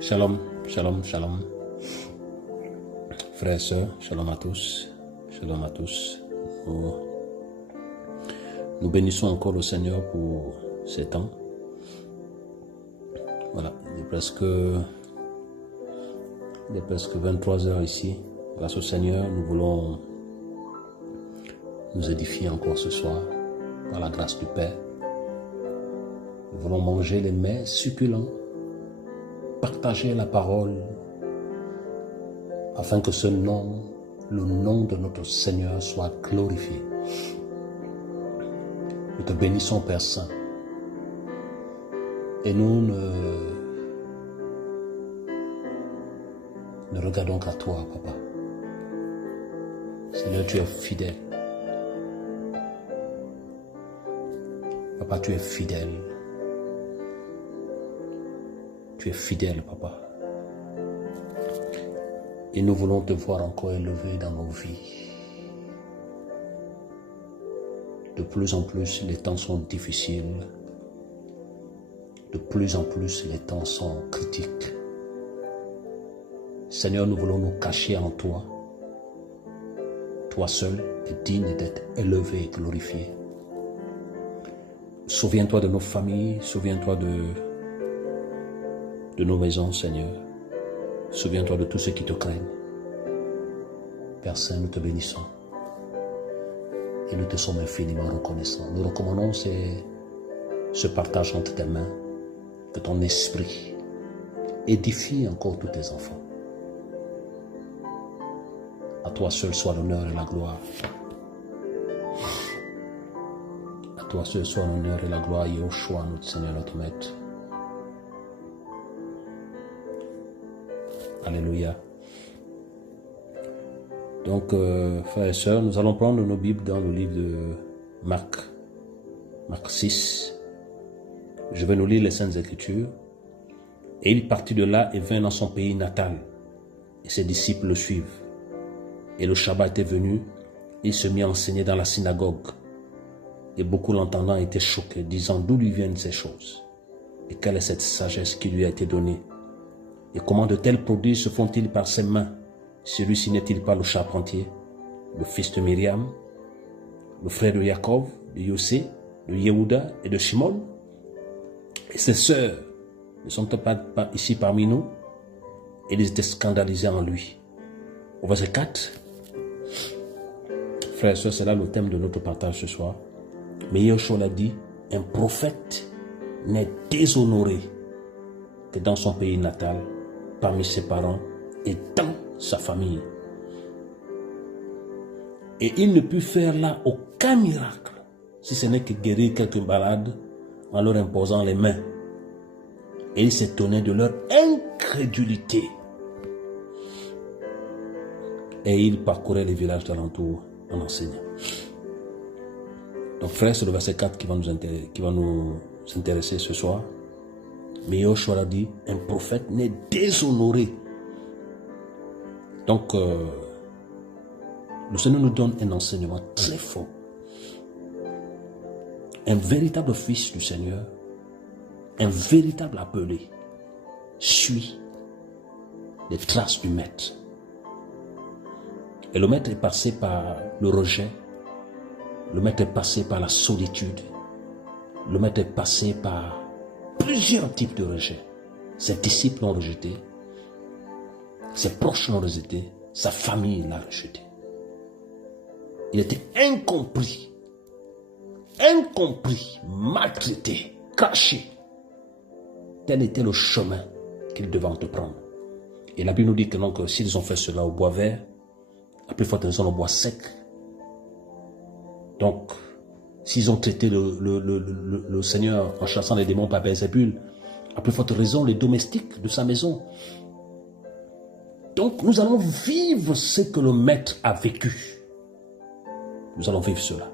Shalom, shalom, shalom. Frères et sœurs, shalom à tous. Shalom à tous. Nous bénissons encore le Seigneur pour ces temps. Voilà, il est presque 23 heures ici. Grâce au Seigneur, nous voulons nous édifier encore ce soir par la grâce du Père. Nous voulons manger les mets succulents, partager la parole, afin que le nom de notre Seigneur soit glorifié. Nous te bénissons, Père Saint. Et nous ne regardons qu'à toi, Papa. Seigneur, tu es fidèle. Papa, tu es fidèle. Tu es fidèle, Papa. Et nous voulons te voir encore élevé dans nos vies. De plus en plus, les temps sont difficiles. De plus en plus, les temps sont critiques. Seigneur, nous voulons nous cacher en toi. Toi seul est digne d'être élevé et glorifié. Souviens-toi de nos familles, souviens-toi de nos maisons, Seigneur. Souviens-toi de tous ceux qui te craignent. Père Saint, nous te bénissons. Et nous te sommes infiniment reconnaissants. Nous recommandons ce partage entre tes mains. Que ton esprit édifie encore tous tes enfants. À toi seul soit l'honneur et la gloire. À toi seul soit l'honneur et la gloire, Yahushua, notre Seigneur, notre Maître. Alléluia. Donc, frères et sœurs, nous allons prendre nos Bibles dans le livre de Marc 6. Je vais nous lire les Saintes Écritures. Et il partit de là et vint dans son pays natal. Et ses disciples le suivent. Et le Shabbat était venu, il se mit à enseigner dans la synagogue. Et beaucoup l'entendant étaient choqués, disant d'où lui viennent ces choses. Et quelle est cette sagesse qui lui a été donnée? Et comment de tels prodiges se font-ils par ses mains? Celui-ci n'est-il pas le charpentier, le fils de Myriam, le frère de Jacob, de Yossé, de Yehuda et de Shimon? Et ses sœurs ne sont-elles pas ici parmi nous? Et ils étaient scandalisés en lui. Au verset 4, frères et sœurs, c'est là le thème de notre partage ce soir. Mais Yahushua l'a dit, un prophète n'est déshonoré que dans son pays natal, parmi ses parents et dans sa famille. Et il ne put faire là aucun miracle, si ce n'est que guérir quelques malades en leur imposant les mains. Et il s'étonnait de leur incrédulité. Et il parcourait les villages d'alentour en enseignant. Donc frère, c'est le verset 4 qui va nous intéresser ce soir. Mais Yahushua a dit, un prophète n'est déshonoré. Donc, le Seigneur nous donne un enseignement très fort. Un véritable fils du Seigneur, un véritable appelé, suit les traces du Maître. Et le Maître est passé par le rejet, le Maître est passé par la solitude, le Maître est passé par plusieurs types de rejet. Ses disciples l'ont rejeté, ses proches l'ont rejeté, sa famille l'a rejeté. Il était incompris, maltraité, caché. Tel était le chemin qu'ils devaient entreprendre. Et la Bible nous dit que donc, s'ils ont fait cela au bois vert, à plus forte raison au bois sec. Donc, s'ils ont traité le Seigneur en chassant les démons par Belzébul, à plus forte raison les domestiques de sa maison. Donc, nous allons vivre ce que le Maître a vécu. Nous allons vivre cela.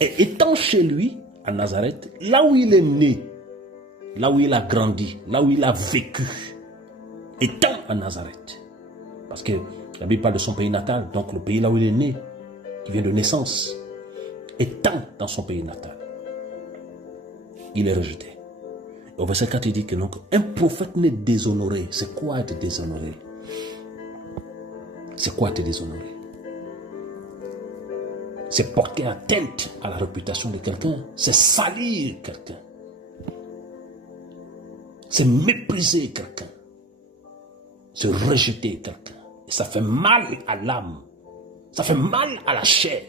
Et étant chez lui, à Nazareth, là où il est né, là où il a grandi, là où il a vécu, étant à Nazareth. Parce que la Bible parle de son pays natal, donc le pays là où il est né, qui vient de naissance, étant dans son pays natal, il est rejeté. Au verset 4, il dit que donc, un prophète n'est déshonoré. C'est quoi être déshonoré? C'est quoi être déshonoré? C'est porter atteinte à la réputation de quelqu'un. C'est salir quelqu'un. C'est mépriser quelqu'un. C'est rejeter quelqu'un. Et ça fait mal à l'âme. Ça fait mal à la chair.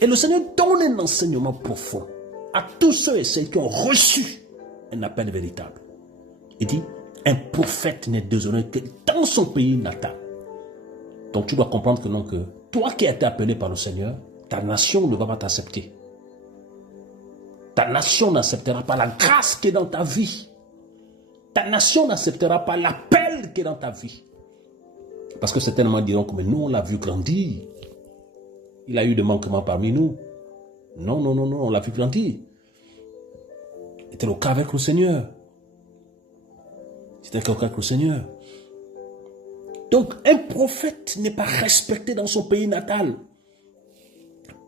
Et le Seigneur donne un enseignement profond à tous ceux et celles qui ont reçu un appel véritable. Il dit, un prophète n'est déshonoré que dans son pays natal. Donc tu dois comprendre que non, que toi qui as été appelé par le Seigneur, ta nation ne va pas t'accepter. Ta nation n'acceptera pas la grâce qui est dans ta vie. Ta nation n'acceptera pas l'appel qui est dans ta vie. Parce que certainement diront que mais nous on l'a vu grandir. Il a eu des manquements parmi nous. Non, non, non, non, on l'a vu grandir. C'était le cas avec le Seigneur. C'était le cas avec le Seigneur. Donc un prophète n'est pas respecté dans son pays natal.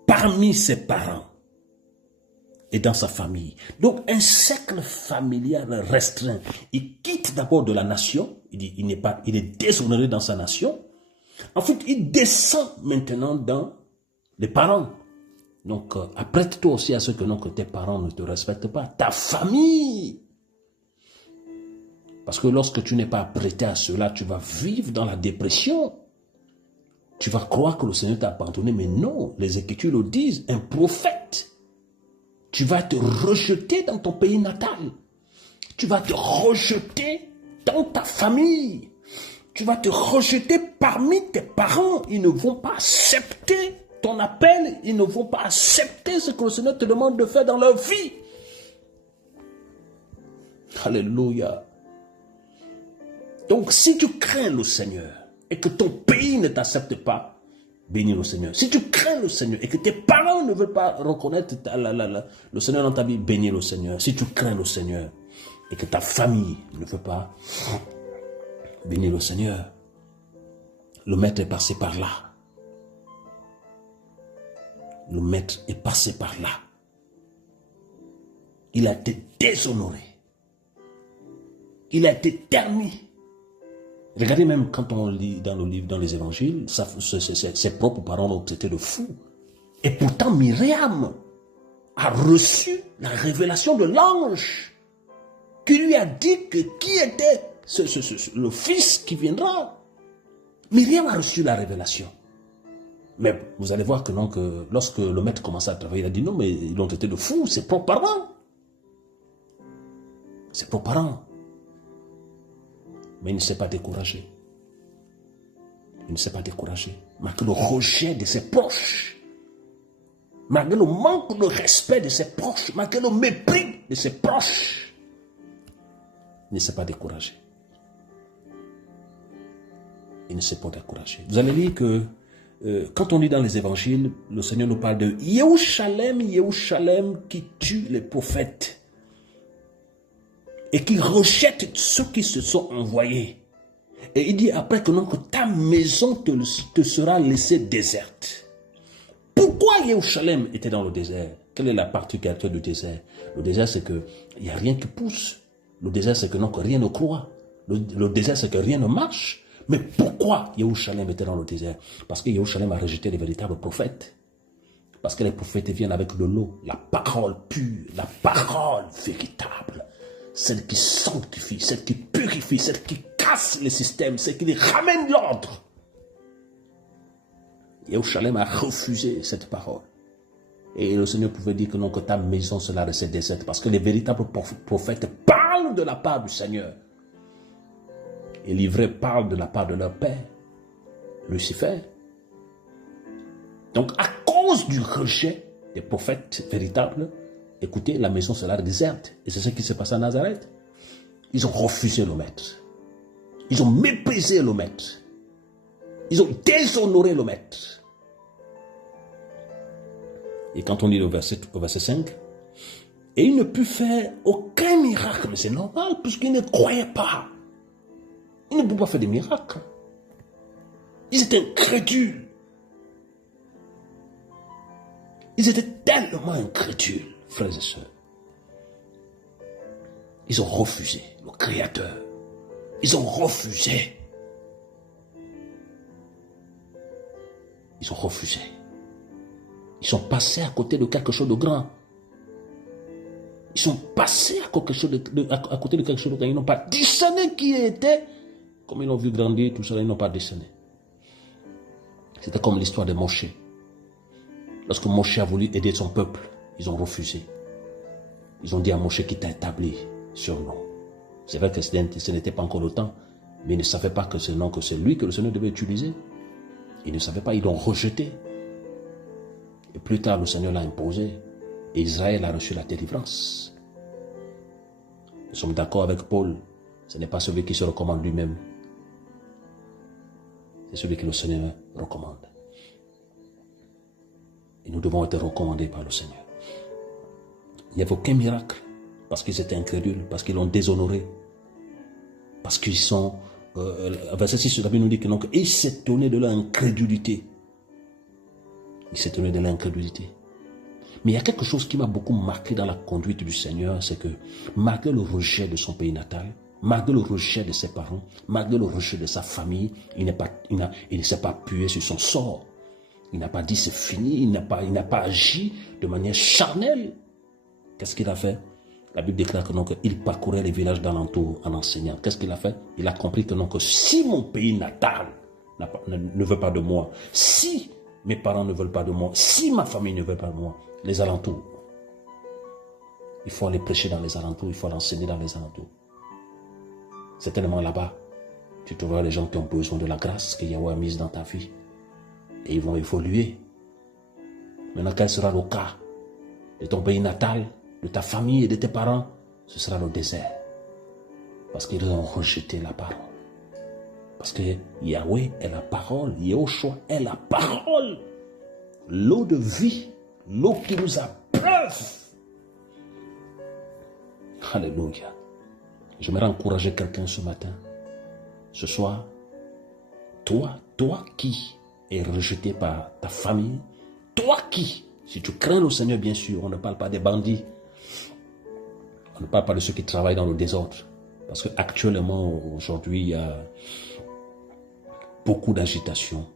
Parmi ses parents et dans sa famille. Donc un cercle familial restreint. Il quitte d'abord de la nation. Il dit, il est déshonoré dans sa nation. Ensuite, il descend maintenant dans les parents. Donc, apprête-toi aussi à ce que, non, que tes parents ne te respectent pas. Ta famille. Parce que lorsque tu n'es pas apprêté à cela, tu vas vivre dans la dépression. Tu vas croire que le Seigneur t'a abandonné, mais non, les Écritures le disent, un prophète. Tu vas te rejeter dans ton pays natal. Tu vas te rejeter dans ta famille. Tu vas te rejeter parmi tes parents. Ils ne vont pas accepter ton appel. Ils ne vont pas accepter ce que le Seigneur te demande de faire dans leur vie. Alléluia. Donc si tu crains le Seigneur et que ton pays ne t'accepte pas, bénis le Seigneur. Si tu crains le Seigneur et que tes parents ne veulent pas reconnaître le Seigneur dans ta vie, bénis le Seigneur. Si tu crains le Seigneur et que ta famille ne veut pas, bénis le Seigneur. Le maître est passé par là. Le maître est passé par là. Il a été déshonoré. Il a été terni. Regardez même quand on lit dans le livre, dans les évangiles, ses propres parents ont été de fous. Et pourtant, Myriam a reçu la révélation de l'ange qui lui a dit que qui était le fils qui viendra. Myriam a reçu la révélation. Mais vous allez voir que, non, que lorsque le maître commençait à travailler, il a dit non, mais ils ont été de fous, ses propres parents. Ses propres parents. Mais il ne s'est pas découragé. Il ne s'est pas découragé. Malgré le rejet de ses proches, malgré le manque de respect de ses proches, malgré le mépris de ses proches, il ne s'est pas découragé. Il ne s'est pas découragé. Vous allez lire que quand on lit dans les évangiles, le Seigneur nous parle de Jérusalem, Jérusalem qui tue les prophètes et qui rejette ceux qui se sont envoyés. Et il dit après que non, que ta maison te sera laissée déserte. Pourquoi Jérusalem était dans le désert? Quelle est la particularité du désert? Le désert, c'est qu'il n'y a rien qui pousse. Le désert, c'est que non, que rien ne croît. Le désert, c'est que rien ne marche. Mais pourquoi Jérusalem était dans le désert? Parce que Jérusalem a rejeté les véritables prophètes. Parce que les prophètes viennent avec de l'eau, la parole pure, la parole véritable. Celle qui sanctifie, celle qui purifie, celle qui casse les systèmes, celle qui ramène l'ordre. Jérusalem a refusé cette parole. Et le Seigneur pouvait dire que non, que ta maison sera restée déserte. Parce que les véritables prophètes parlent de la part du Seigneur. Et les vrais parlent de la part de leur père, Lucifer. Donc, à cause du rejet des prophètes véritables, écoutez, la maison sera déserte. Et c'est ce qui s'est passé à Nazareth. Ils ont refusé le maître. Ils ont méprisé le maître. Ils ont déshonoré le maître. Et quand on lit au verset 5, et il ne put faire aucun miracle. Mais c'est normal, puisqu'ils ne croyaient pas. Ils ne pouvaient pas faire des miracles. Ils étaient incrédules. Ils étaient tellement incrédules, frères et sœurs. Ils ont refusé le Créateur. Ils ont refusé. Ils ont refusé. Ils sont passés à côté de quelque chose de grand. Ils sont passés à côté de quelque chose de grand. Ils n'ont pas discerné qui était. Comme ils l'ont vu grandir, tout ça, ils n'ont pas discerné. C'était comme l'histoire de Moshe. Lorsque Moshe a voulu aider son peuple, ils ont refusé. Ils ont dit à Moshe qui t'a établi sur nous. C'est vrai que ce n'était pas encore le temps, mais ils ne savaient pas que c'est lui que le Seigneur devait utiliser. Ils ne savaient pas, ils l'ont rejeté. Et plus tard, le Seigneur l'a imposé. Et Israël a reçu la délivrance. Nous sommes d'accord avec Paul. Ce n'est pas celui qui se recommande lui-même. C'est celui que le Seigneur recommande. Et nous devons être recommandés par le Seigneur. Il n'y avait aucun miracle parce qu'ils étaient incrédules, parce qu'ils l'ont déshonoré, parce qu'ils sont... verset 6, la Bible nous dit que donc, il s'étonnait de leur incrédulité. Il s'étonnait de leur incrédulité. Mais il y a quelque chose qui m'a beaucoup marqué dans la conduite du Seigneur, c'est que malgré le rejet de son pays natal, malgré le rejet de ses parents, malgré le rejet de sa famille, il ne s'est pas appuyé sur son sort. Il n'a pas dit c'est fini, il n'a pas agi de manière charnelle. Qu'est-ce qu'il a fait? La Bible déclare que donc, il parcourait les villages d'alentour en enseignant. Qu'est-ce qu'il a fait? Il a compris que donc, si mon pays natal ne veut pas de moi, si mes parents ne veulent pas de moi, si ma famille ne veut pas de moi, les alentours, il faut aller prêcher dans les alentours, il faut aller enseigner dans les alentours. Certainement là-bas, tu trouveras les gens qui ont besoin de la grâce que Yahweh a mise dans ta vie. Et ils vont évoluer. Maintenant, quel sera le cas de ton pays natal, de ta famille et de tes parents? Ce sera le désert. Parce qu'ils ont rejeté la parole. Parce que Yahweh est la parole. Yahushua est la parole. L'eau de vie. L'eau qui nous abreuve. Alléluia. J'aimerais encourager quelqu'un ce matin. Ce soir, toi qui es rejeté par ta famille, toi qui, si tu crains le Seigneur, bien sûr, on ne parle pas des bandits, on ne parle pas de ceux qui travaillent dans le désordre, parce qu'actuellement, aujourd'hui, il y a beaucoup d'agitation,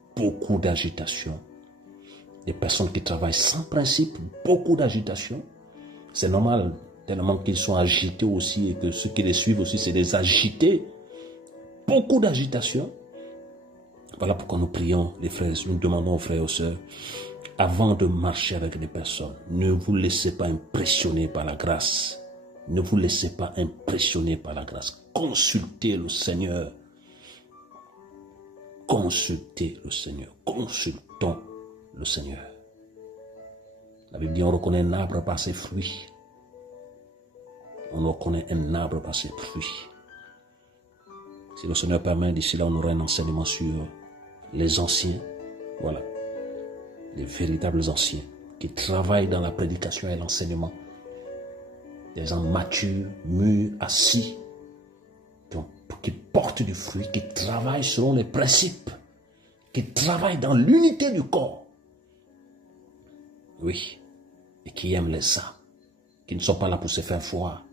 des personnes qui travaillent sans principe, beaucoup d'agitation. C'est normal, tellement qu'ils sont agités aussi et que ceux qui les suivent aussi, c'est des agités, beaucoup d'agitation. Voilà pourquoi nous prions, les frères, nous demandons aux frères et aux sœurs, avant de marcher avec des personnes, ne vous laissez pas impressionner par la grâce. Ne vous laissez pas impressionner par la grâce. Consultez le Seigneur. Consultez le Seigneur. Consultons le Seigneur. La Bible dit, on reconnaît un arbre par ses fruits. On reconnaît un arbre par ses fruits. Si le Seigneur permet, d'ici là, on aura un enseignement sur les anciens, voilà, les véritables anciens qui travaillent dans la prédication et l'enseignement, des gens matures, mûrs, assis, qui portent du fruit, qui travaillent selon les principes, qui travaillent dans l'unité du corps, oui, et qui aiment les âmes, qui ne sont pas là pour se faire voir,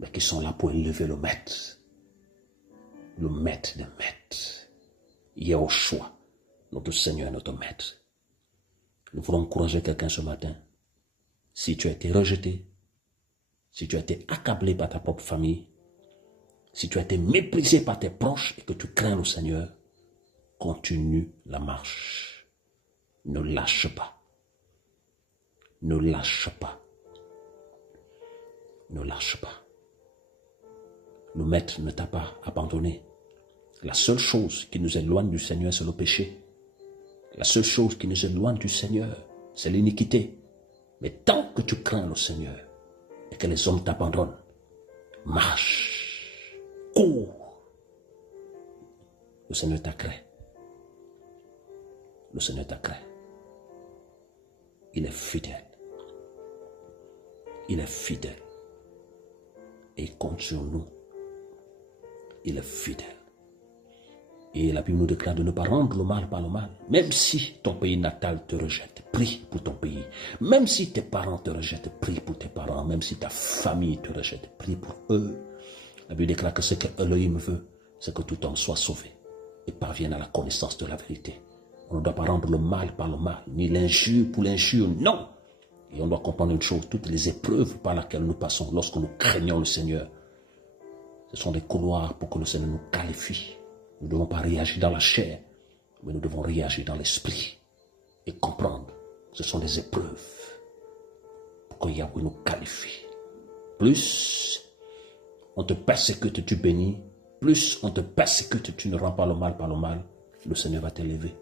mais qui sont là pour élever le maître des maîtres. Yahushua, notre Seigneur et notre Maître. Nous voulons encourager quelqu'un ce matin. Si tu as été rejeté, si tu as été accablé par ta propre famille, si tu as été méprisé par tes proches et que tu crains le Seigneur, continue la marche. Ne lâche pas. Ne lâche pas. Ne lâche pas. Le Maître ne t'a pas abandonné. La seule chose qui nous éloigne du Seigneur, c'est le péché. La seule chose qui nous éloigne du Seigneur, c'est l'iniquité. Mais tant que tu crains le Seigneur et que les hommes t'abandonnent, marche, cours. Le Seigneur t'a créé. Le Seigneur t'a créé. Il est fidèle. Il est fidèle. Et il compte sur nous. Il est fidèle. Et la Bible nous déclare de ne pas rendre le mal par le mal. Même si ton pays natal te rejette, prie pour ton pays. Même si tes parents te rejettent, prie pour tes parents. Même si ta famille te rejette, prie pour eux. La Bible déclare que ce qu'Elohim veut, c'est que tout homme soit sauvé et parvienne à la connaissance de la vérité. On ne doit pas rendre le mal par le mal, ni l'injure pour l'injure, non. Et on doit comprendre une chose, toutes les épreuves par lesquelles nous passons lorsque nous craignons le Seigneur, ce sont des couloirs pour que le Seigneur nous qualifie. Nous ne devons pas réagir dans la chair, mais nous devons réagir dans l'esprit et comprendre que ce sont des épreuves pour que Yahweh nous qualifie. Plus on te persécute, tu bénis. Plus on te persécute, tu ne rends pas le mal par le mal. Le Seigneur va t'élever.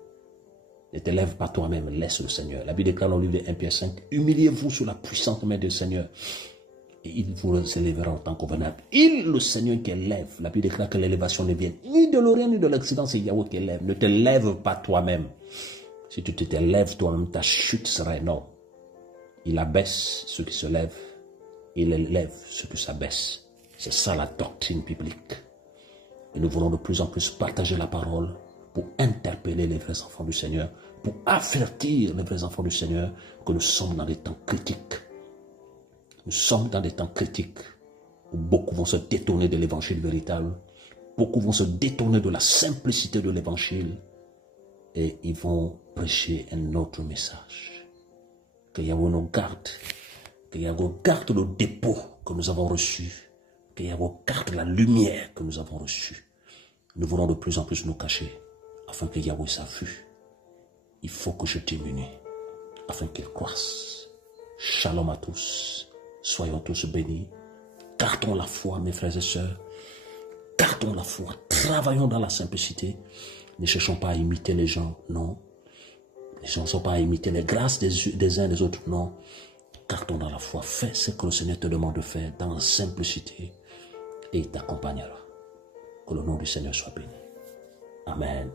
Ne t'élève pas toi-même, laisse le Seigneur. La Bible déclare dans le livre de 1 Pierre 5, humiliez-vous sous la puissante main du Seigneur. Et il vous élèvera en tant convenable. Il, le Seigneur qui élève. La Bible déclare que l'élévation ne vient ni de l'Orient ni de l'Occident, c'est Yahweh qui élève. Ne te lève pas toi-même. Si tu t'élèves toi-même, ta chute sera énorme. Il abaisse ceux qui se lèvent. Il élève ceux qui s'abaissent. C'est ça la doctrine biblique. Et nous voulons de plus en plus partager la parole pour interpeller les vrais enfants du Seigneur, pour avertir les vrais enfants du Seigneur que nous sommes dans des temps critiques. Nous sommes dans des temps critiques où beaucoup vont se détourner de l'évangile véritable, beaucoup vont se détourner de la simplicité de l'évangile et ils vont prêcher un autre message. Que Yahweh nous garde, que Yahweh garde le dépôt que nous avons reçu, que Yahweh garde la lumière que nous avons reçue. Nous voulons de plus en plus nous cacher afin que Yahweh s'affût. Il faut que je diminue afin qu'il croisse. Shalom à tous. Soyons tous bénis. Gardons la foi, mes frères et sœurs. Gardons la foi. Travaillons dans la simplicité. Ne cherchons pas à imiter les gens, non. Ne cherchons pas à imiter les grâces des uns des autres, non. Gardons dans la foi. Fais ce que le Seigneur te demande de faire dans la simplicité et il t'accompagnera. Que le nom du Seigneur soit béni. Amen.